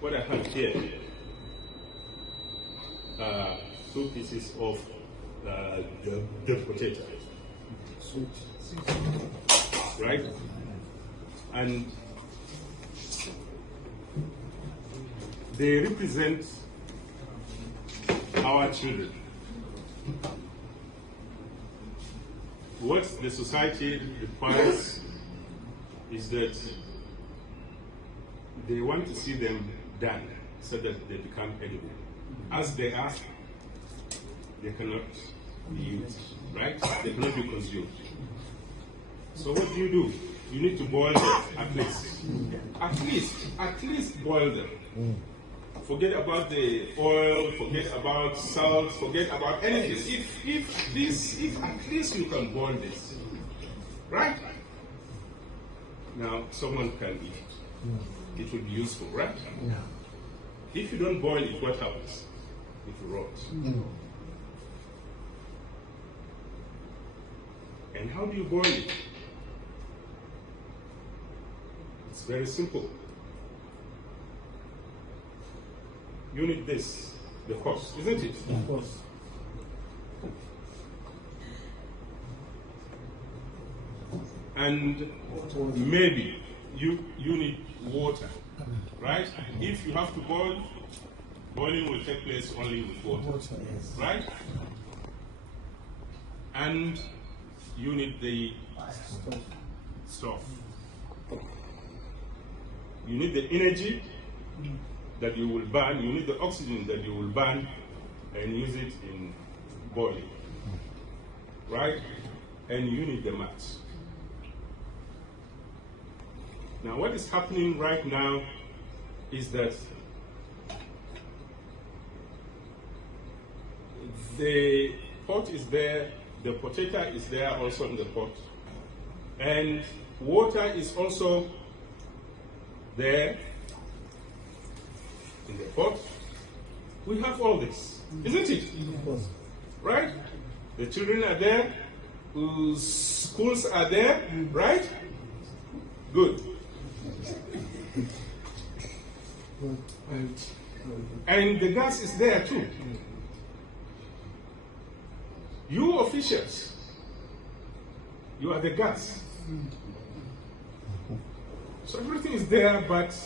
What I have here are 2 pieces of the potato, right? And they represent our children. What the society requires is that they want to see them done so that they become edible. As they are, they cannot be used, right? They cannot be consumed. So what do? You need to boil them at least. At least boil them. Forget about the oil, forget about salt, forget about anything. If at least you can boil this, right? Now someone can eat it. It will be useful, right? Yeah. If you don't boil it, what happens? It will rot. And how do you boil it? It's very simple. You need this, the cost, isn't it? Of course. And maybe you need water, right? If you have to boil, boiling will take place only with water, right? And you need the stove. You need the energy that you will burn, you need the oxygen that you will burn and use it in boiling, right? And you need the match. Now what is happening right now is that the pot is there, the potato is there also in the pot, and water is also there in the pot. We have all this, isn't it? Right? The children are there, schools are there, right? Good. And the gas is there too. You officials, you are the gas. So everything is there, but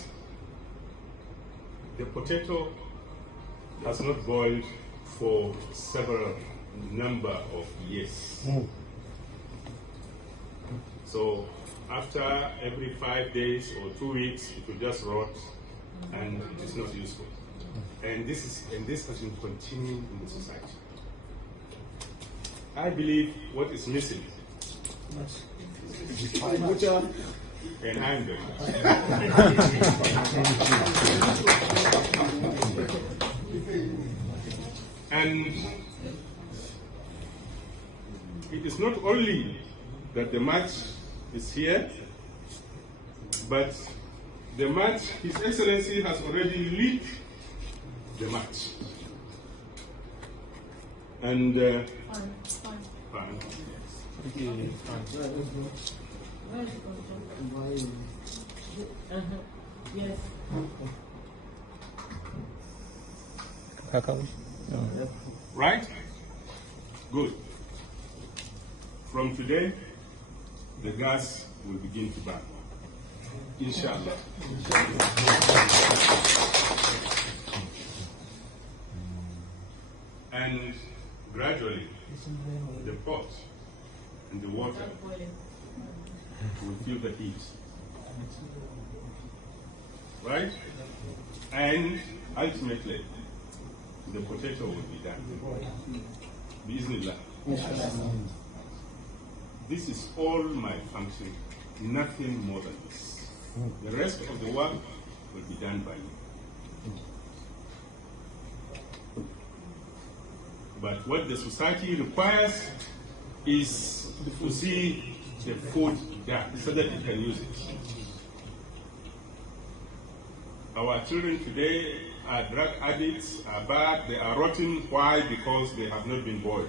the potato has not boiled for several number of years. So after every 5 days or 2 weeks, it will just rot and it is not useful. And this has been continuing in the society. I believe what is missing is water, and I'm the And it is not only that the match is here, but the match, His Excellency has already lit the match. And fine. Yes. Right? Good. From today, the gas will begin to burn. Inshallah. And gradually, the pot and the water will feel the heat. Right? And ultimately, the potato will be done. Bismillah. This is all my function, nothing more than this. The rest of the work will be done by me. But what the society requires is to see the food done so that you can use it. Our children today are drug addicts, are bad, they are rotten. Why? Because they have not been boiled.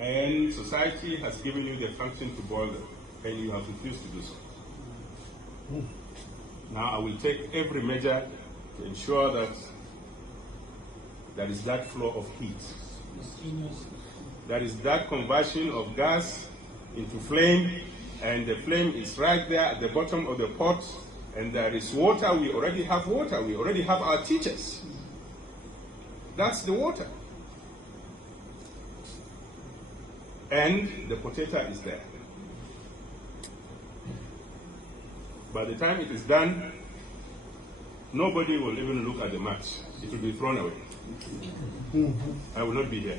And society has given you the function to boil them, and you have refused to do so. Now I will take every measure to ensure that there is that flow of heat. There is that conversion of gas into flame, and the flame is right there at the bottom of the pot, and there is water. We already have water. We already have our teachers. That's the water. And the potato is there. By the time it is done, nobody will even look at the match. It will be thrown away. I will not be there.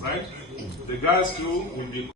Right? The gas too will be